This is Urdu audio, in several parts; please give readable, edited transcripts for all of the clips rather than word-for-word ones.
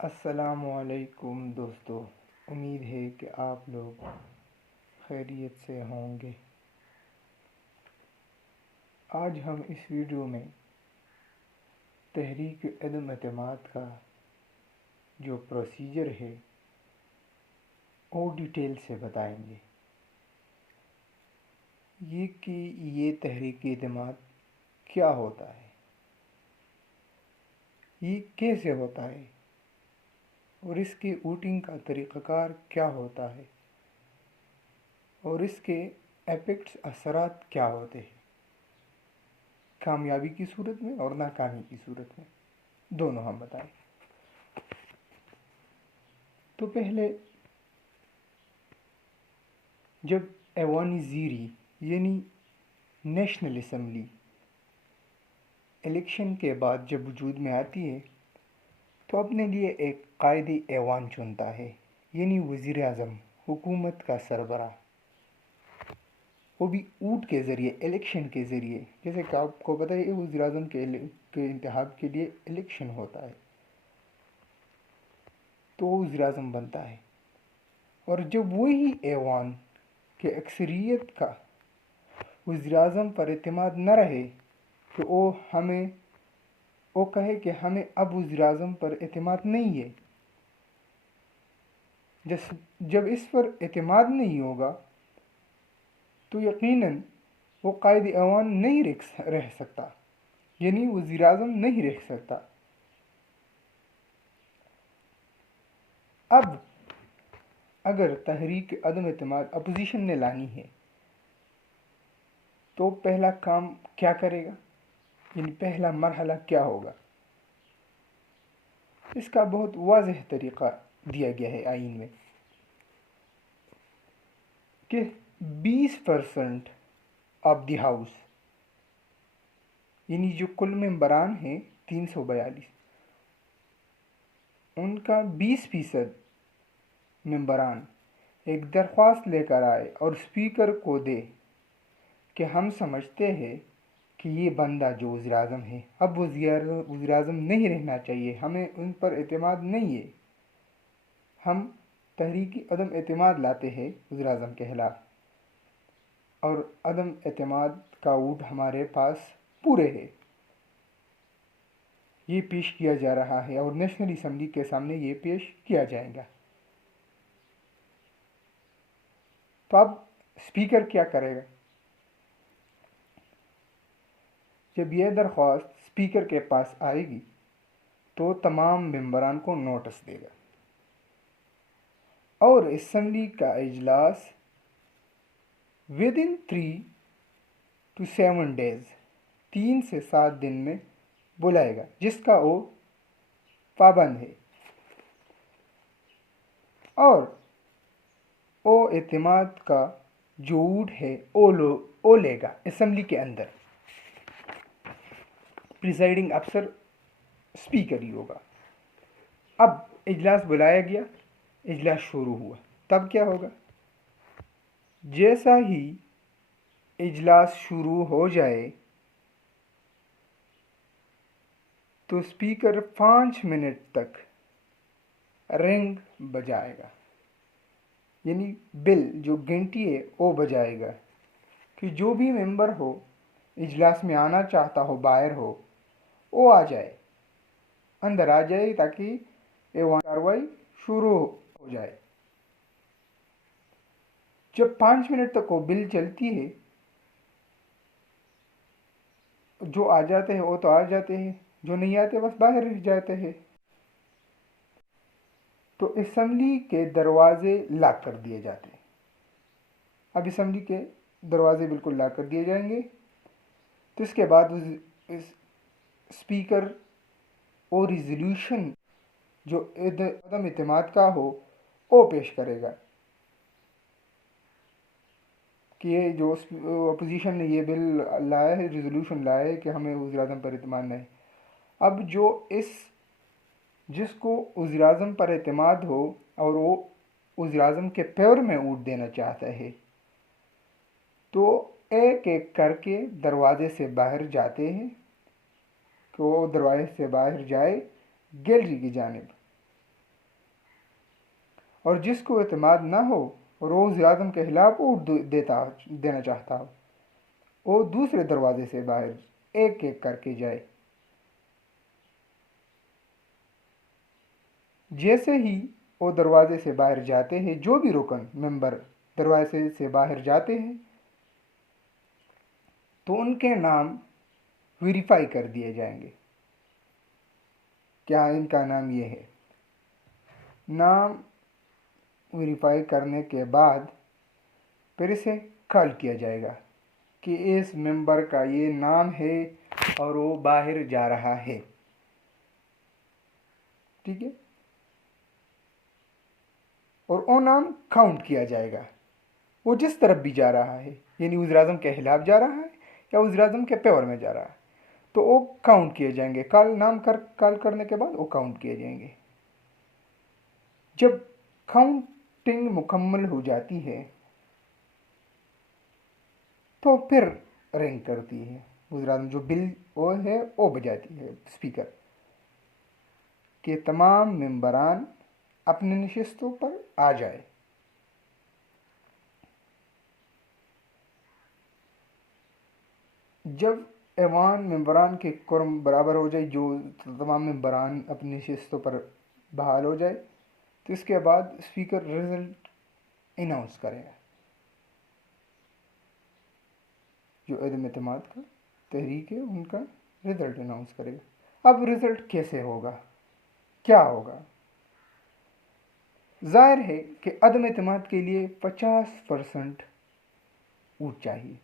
السلام علیکم دوستو، امید ہے کہ آپ لوگ خیریت سے ہوں گے۔ آج ہم اس ویڈیو میں تحریک عدم اعتماد کا جو پروسیجر ہے وہ ڈیٹیل سے بتائیں گے یہ تحریک اعتماد کیا ہوتا ہے، یہ کیسے ہوتا ہے اور اس کی ووٹنگ کا طریقہ کار کیا ہوتا ہے اور اس کے ایفیکٹس اثرات کیا ہوتے ہیں، کامیابی کی صورت میں اور ناکامی کی صورت میں دونوں ہم بتائیں۔ تو پہلے جب ایوان زیری یعنی نیشنل اسمبلی الیکشن کے بعد جب وجود میں آتی ہے تو اپنے لیے ایک قائد ایوان چنتا ہے، یعنی وزیر اعظم، حکومت کا سربراہ، وہ بھی ووٹ کے ذریعے، الیکشن کے ذریعے۔ جیسے کہ آپ کو پتہ ہے وزیر اعظم کے انتخاب کے لیے الیکشن ہوتا ہے تو وہ وزیر اعظم بنتا ہے، اور جب وہی ایوان کہ اکثریت کا وزیر اعظم پر اعتماد نہ رہے کہ وہ کہے کہ ہمیں اب وزیر اعظم پر اعتماد نہیں ہے، جب اس پر اعتماد نہیں ہوگا تو یقیناً وہ قائد ایوان نہیں رہ سکتا، یعنی وزیر اعظم نہیں رہ سکتا۔ اب اگر تحریک عدم اعتماد اپوزیشن نے لانی ہے تو پہلا کام کیا کرے گا، یعنی پہلا مرحلہ کیا ہوگا؟ اس کا بہت واضح طریقہ دیا گیا ہے آئین میں کہ 20% آف دی ہاؤس، یعنی جو کل ممبران ہیں 342، ان کا 20% ممبران ایک درخواست لے کر آئے اور اسپیکر کو دے کہ ہم سمجھتے ہیں کہ یہ بندہ جو وزیر اعظم ہے اب وزیر اعظم نہیں رہنا چاہیے، ہمیں ان پر اعتماد نہیں ہے، ہم تحریکی عدم اعتماد لاتے ہیں وزیر اعظم کے خلاف، اور عدم اعتماد کا ووٹ ہمارے پاس پورے ہے، یہ پیش کیا جا رہا ہے اور نیشنل اسمبلی کے سامنے یہ پیش کیا جائے گا۔ تو اب اسپیکر کیا کرے گا؟ جب یہ درخواست اسپیکر کے پاس آئے گی تو تمام ممبران کو نوٹس دے گا، اور اسمبلی کا اجلاس within 3 to 7 days 3 سے 7 دن میں بلائے گا، جس کا وہ پابند ہے، اور وہ اعتماد کا جو ووٹ ہے وہ لے گا اسمبلی کے اندر۔ پریزائڈنگ افسر اسپیکر ہی ہوگا۔ اب اجلاس بلایا گیا، اجلاس شروع ہوا، تب کیا ہوگا؟ جیسا ہی اجلاس شروع ہو جائے تو اسپیکر 5 منٹ تک رنگ بجائے گا، یعنی بل جو گھنٹی ہے وہ بجائے گا کہ جو بھی ممبر ہو اجلاس میں آنا چاہتا ہو، باہر ہو، وہ آ جائے، اندر آ جائے تاکہ ایوان کاروائی شروع ہو جائے۔ جب 5 منٹ تک وہ بل چلتی ہے، جو آ جاتے ہیں وہ تو آ جاتے ہیں، جو نہیں آتے بس باہر رہ جاتے ہیں۔ تو اسمبلی کے دروازے لاک کر دیے جاتے ہیں۔ اب اسمبلی کے دروازے بالکل لاک کر دیے جائیں گے، تو اس کے بعد اسپیکر اور ریزولوشن جو عدم اعتماد کا ہو وہ پیش کرے گا کہ یہ جو اپوزیشن نے یہ بل لایا ہے، ریزولوشن لایا ہے کہ ہمیں وزیر اعظم پر اعتماد نہیں۔ اب جس کو وزیر اعظم پر اعتماد ہو اور وہ وزیر اعظم کے فیور میں ووٹ دینا چاہتا ہے تو ایک ایک کر کے دروازے سے باہر جاتے ہیں، کہ وہ دروازے سے باہر جائے گیلری کی جانب، اور جس کو اعتماد نہ ہو اور وہ وزیر اعظم کے خلاف ووٹ دینا چاہتا ہو وہ دوسرے دروازے سے باہر ایک ایک کر کے جائے۔ جیسے ہی وہ دروازے سے باہر جاتے ہیں، جو بھی رکن ممبر دروازے سے باہر جاتے ہیں تو ان کے نام ویریفائی کر دیے جائیں گے۔ کیا ان کا نام یہ ہے؟ نام ویریفائی کرنے کے بعد پھر اسے کال کیا جائے گا کہ اس ممبر کا یہ نام ہے اور وہ باہر جا رہا ہے، ٹھیک ہے؟ اور وہ نام کاؤنٹ کیا جائے گا، وہ جس طرف بھی جا رہا ہے، یعنی وزیر اعظم کے خلاف جا رہا ہے یا وزیر اعظم کے فیور میں جا رہا ہے، تو وہ کاؤنٹ کیے جائیں گے۔ کال کرنے کے بعد وہ کاؤنٹ کیے جائیں گے۔ جب کاؤنٹنگ مکمل ہو جاتی ہے تو پھر رنگ کرتی ہے وزیر اعظم، جو بل وہ ہے وہ بجاتی ہے اسپیکر کہ تمام ممبران اپنے نشستوں پر آ جائے۔ جب ایوان ممبران کے قرم برابر ہو جائے، جو تمام ممبران اپنی نشستوں پر بحال ہو جائے، تو اس کے بعد اسپیکر رزلٹ اناؤنس کرے گا، جو عدم اعتماد کا تحریک ہے ان کا رزلٹ اناؤنس کرے گا۔ اب رزلٹ کیسے ہوگا، کیا ہوگا؟ ظاہر ہے کہ عدم اعتماد کے لیے 50% ووٹ چاہیے،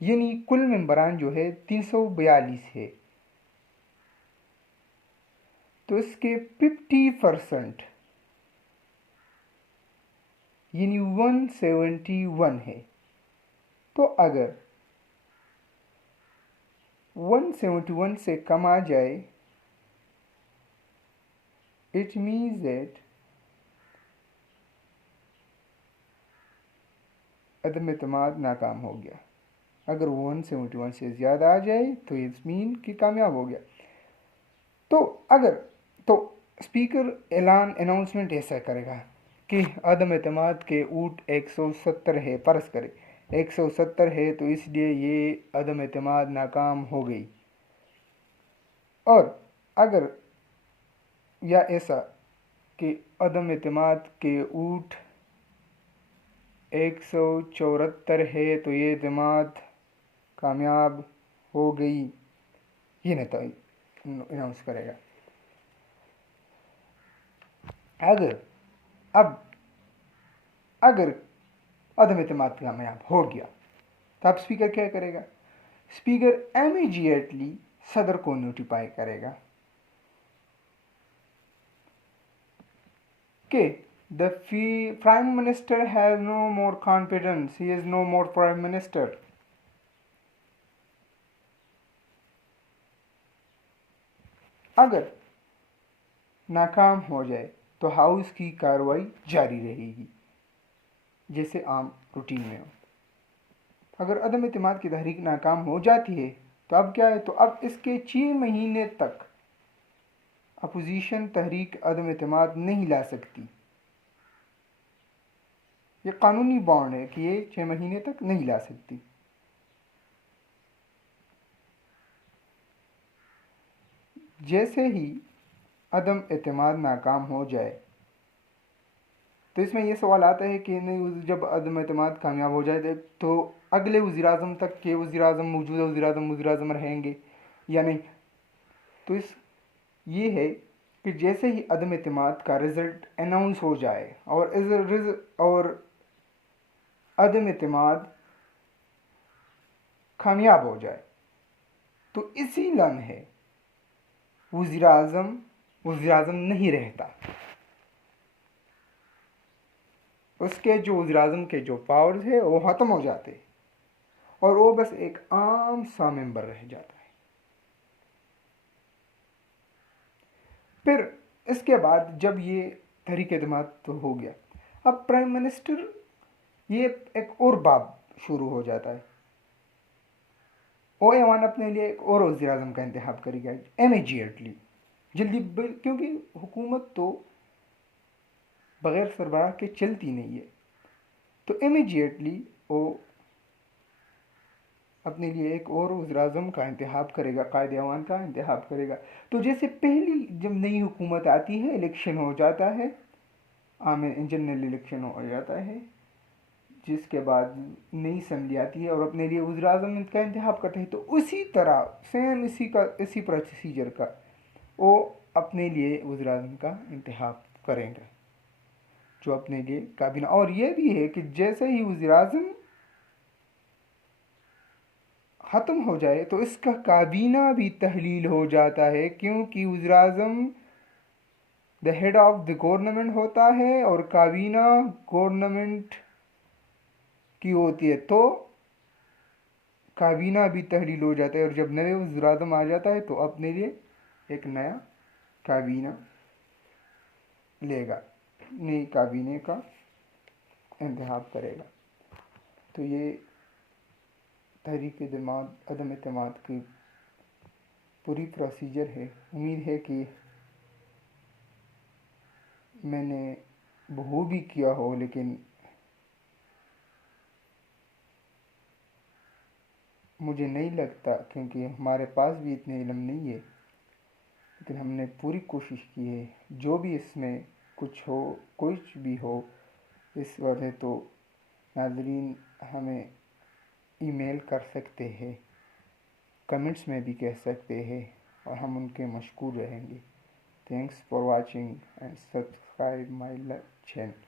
یعنی کل ممبران جو ہے 342 ہے، تو اس کے 50% یعنی 171 ہے۔ تو اگر 171 سے کم آ جائے، اٹ مینز دیٹ عدم اعتماد ناکام ہو گیا۔ اگر 171 سے زیادہ آ جائے تو اٹ مین کہ کامیاب ہو گیا۔ تو اسپیکر اناؤنسمنٹ ایسا کرے گا کہ عدم اعتماد کے ووٹ 170 ہے، فرض کرے 170 ہے، تو اس لیے یہ عدم اعتماد ناکام ہو گئی۔ اور اگر یا ایسا کہ عدم اعتماد کے ووٹ 174 ہے، تو یہ اعتماد کامیاب ہو گئی، یہ نتائج اناؤنس کرے گا۔ اگر عدم اعتماد کامیاب ہو گیا تو اب اسپیکر کیا کرے گا؟ اسپیکر امیجیٹلی صدر کو نوٹیفائی کرے گا کہ the Prime Minister has no more confidence, he is no more Prime Minister۔ اگر ناکام ہو جائے تو ہاؤس کی کارروائی جاری رہے گی جیسے عام روٹین میں ہو۔ اگر عدم اعتماد کی تحریک ناکام ہو جاتی ہے تو اب کیا ہے؟ تو اب اس کے 6 مہینے تک اپوزیشن تحریک عدم اعتماد نہیں لا سکتی۔ یہ قانونی بانڈ ہے کہ یہ 6 مہینے تک نہیں لا سکتی۔ جیسے ہی عدم اعتماد ناکام ہو جائے تو اس میں یہ سوال آتا ہے کہ نہیں، جب عدم اعتماد کامیاب ہو جائے تو اگلے وزیر اعظم تک کے موجودہ وزیر اعظم رہیں گے یا نہیں؟ تو یہ ہے کہ جیسے ہی عدم اعتماد کا رزلٹ اناؤنس ہو جائے اور عدم اعتماد کامیاب ہو جائے تو اسی لمحے وزیر اعظم نہیں رہتا، اس کے جو وزیر اعظم کے جو پاورز ہے وہ ختم ہو جاتے اور وہ بس ایک عام سا ممبر رہ جاتا ہے۔ پھر اس کے بعد جب یہ تحریک اعتماد تو ہو گیا، اب پرائم منسٹر یہ ایک اور باب شروع ہو جاتا ہے، وہ ایوان اپنے لیے ایک اور وزیر اعظم کا انتخاب کرے گا امیجیٹلی، جلدی، کیونکہ حکومت تو بغیر سربراہ کے چلتی نہیں ہے، تو امیجیٹلی وہ اپنے لیے ایک اور وزیر اعظم کا انتخاب کرے گا، قائد ایوان کا انتخاب کرے گا۔ تو جیسے پہلی جب نئی حکومت آتی ہے، الیکشن ہو جاتا ہے، عام جنرل الیکشن ہو جاتا ہے، جس کے بعد نئی اسمبلی آتی ہے اور اپنے لیے وزیر اعظم کا انتخاب کرتے ہیں، تو اسی طرح سیم اسی پروسیجر کا وہ اپنے لیے وزیر اعظم کا انتخاب کریں گے، جو اپنے لیے کابینہ۔ اور یہ بھی ہے کہ جیسے ہی وزیر اعظم ختم ہو جائے تو اس کا کابینہ بھی تحلیل ہو جاتا ہے، کیونکہ وزیر اعظم the head of the government ہوتا ہے اور کابینہ گورنمنٹ کی ہوتی ہے، تو کابینہ بھی تحلیل ہو جاتا ہے، اور جب نئے وزیر اعظم آ جاتا ہے تو اپنے لیے ایک نیا کابینہ لے گا، نئی کابینہ کا انتخاب کرے گا۔ تو یہ تحریک عدم اعتماد کی پوری پروسیجر ہے۔ امید ہے کہ میں نے بخوبی کیا ہو، لیکن مجھے نہیں لگتا، کیونکہ ہمارے پاس بھی اتنے علم نہیں ہے، لیکن ہم نے پوری کوشش کی ہے۔ جو بھی اس میں کچھ بھی ہو اس وجہ، تو ناظرین ہمیں ای میل کر سکتے ہیں، کمنٹس میں بھی کہہ سکتے ہیں، اور ہم ان کے مشکور رہیں گے۔ Thanks for watching and subscribe my channel.